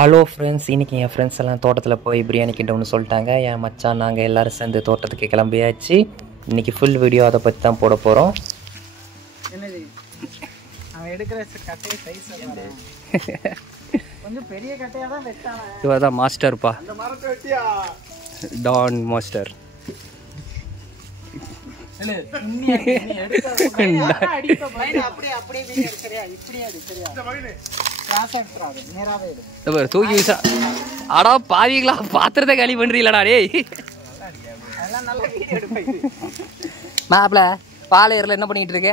Hello friends, இன்றைக்கி என் friends எல்லாம் தோட்டத்தில் போய் பிரியாணி கிட்டோன்னு சொல்லிட்டாங்க. என் மச்சான் நாங்கள் எல்லோரும் சேர்ந்து தோட்டத்துக்கு கிளம்பியாச்சு. இன்றைக்கி ஃபுல் வீடியோ அதை பற்றி தான் போட போகிறோம். இவர் தான் மாஸ்டர்ப்பா, டான் மாஸ்டர். தூக்கி வீசா. ஆடா பாவிங்களா, பாத்திரத்தை காலி பண்றீங்களா டேய். மாப்பிள பாலையர்ல என்ன பண்ணிட்டு இருக்க?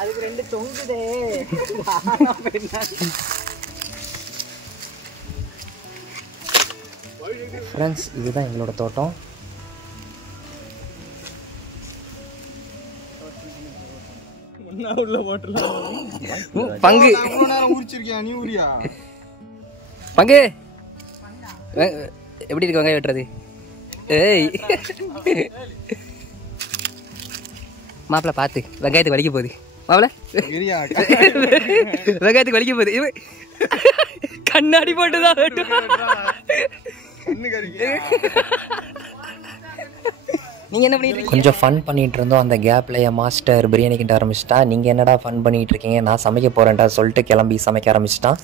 அதுக்கு ரெண்டு தொங்குதே. ஃப்ரெண்ட்ஸ், இதுதான் எங்களோட தோட்டம். பங்கு பங்கு எப்படி இருக்கு வெங்காயம் வெட்டுறது? ஏய் மாப்பிள்ள பார்த்து, வெங்காயத்துக்கு வலிக்க போகுது. மாப்பிள்ள வெங்காயத்துக்கு வலிக்க போகுது. கண்ணாடி போட்டுதான் வெட்டுவான். நீங்க என்ன பண்ணிட்டு? கொஞ்சம் ஃபன் பண்ணிட்டு இருந்தோம். அந்த கேப்ல என் மாஸ்டர் பிரியாணி கிட்ட ஆரம்பிச்சிட்டா. நீங்க என்னடா ஃபன் பண்ணிட்டு இருக்கீங்க, நான் சமைக்க போறேன்டா சொல்லிட்டு கிளம்பி சமைக்க ஆரம்பிச்சிட்டான்.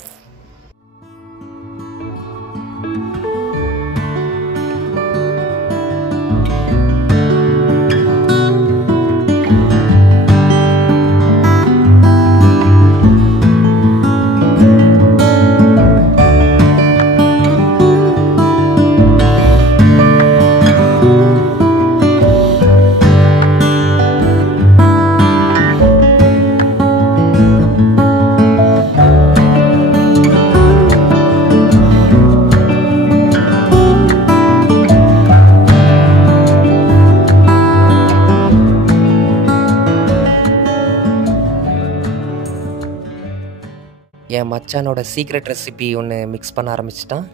என் மச்சானோட சீக்ரெட் ரெசிபி ஒன்று மிக்ஸ் பண்ண ஆரம்பிச்சிட்டான்.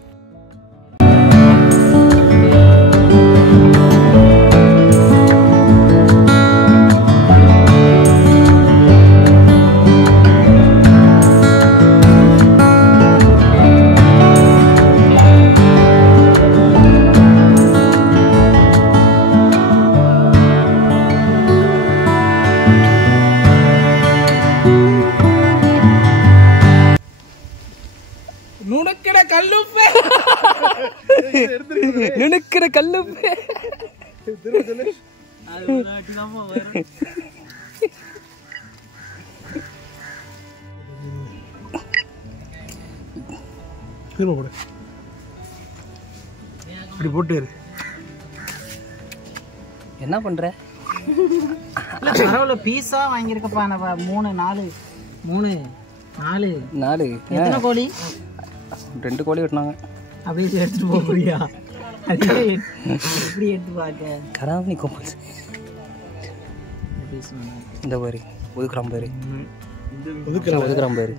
நுணுக்கிற கல்லுப்பு போட்டு என்ன பண்ற? பரவாயில்ல, பீஸா வாங்கியிருக்கப்பா. நம்ம 3 4 3 4 4 எத்தனை கோழி? 2 கோழி வெட்டினாங்க. அப்படியே எடுத்துட்டு போறியா? எப்படி எடுத்து பார்க்க? கராமணி கோம்பல் இந்த பாரு, ஒதுக்குறான் பாரு, ஒதுக்குறான் பாரு.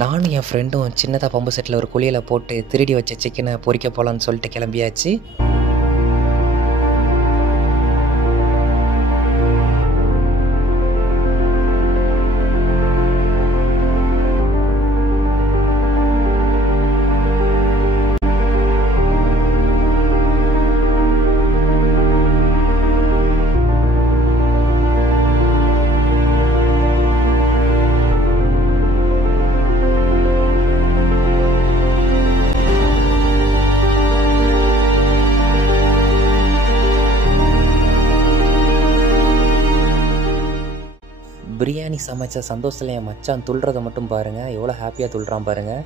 நானும் என் ஃப்ரெண்டும் சின்னதாக பம்பு செட்டில் ஒரு குழியில் போட்டு திருடி வச்ச சிக்கனை பொரிக்க போகலான்னு சொல்லிட்டு கிளம்பியாச்சு. பிரியாணி சமைச்ச சந்தோஷத்தில் என் மச்சான் துள்ளுறதை மட்டும் பாருங்கள், எவ்வளோ ஹாப்பியாக துள்ளுறான் பாருங்கள்.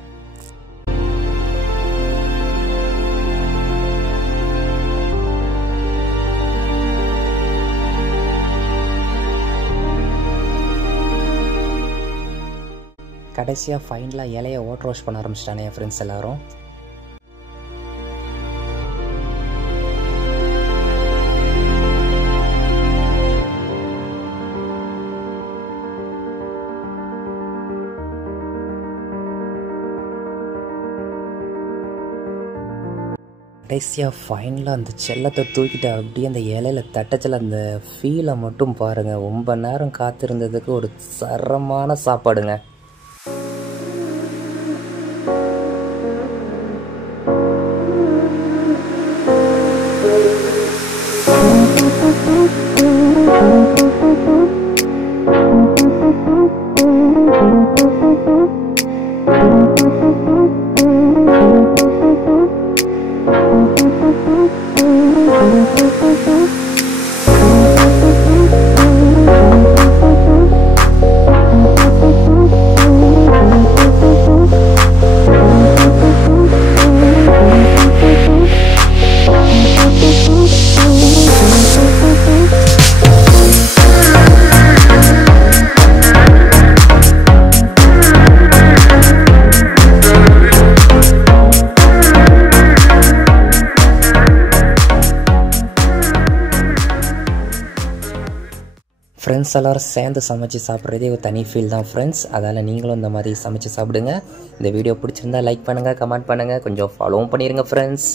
கடைசியாக ஃபைனலாக இலையை வாட்டர் வாஷ் பண்ண ஆரம்பிச்சிட்டானே என் ஃப்ரெண்ட்ஸ் எல்லோரும். கடைசியாக ஃபைனலாக அந்த செல்லத்தை தூக்கிட்டு அப்படியே அந்த இலையில் தட்டச்சில் அந்த ஃபீலை மட்டும் பாருங்கள். ரொம்ப நேரம் காத்திருந்ததுக்கு ஒரு தரமான சாப்பாடுங்க. ஃப்ரெண்ட்ஸ் எல்லோரும் சேர்ந்து சமைச்சு சாப்பிட்றதே ஒரு தனி ஃபீல் தான் ஃப்ரெண்ட்ஸ். அதால் நீங்களும் இந்த மாதிரி சமைச்சு சாப்பிடுங்க. இந்த வீடியோ பிடிச்சிருந்தா லைக் பண்ணுங்கள், கமெண்ட் பண்ணுங்கள், கொஞ்சம் ஃபாலோவும் பண்ணிடுங்க ஃப்ரெண்ட்ஸ்.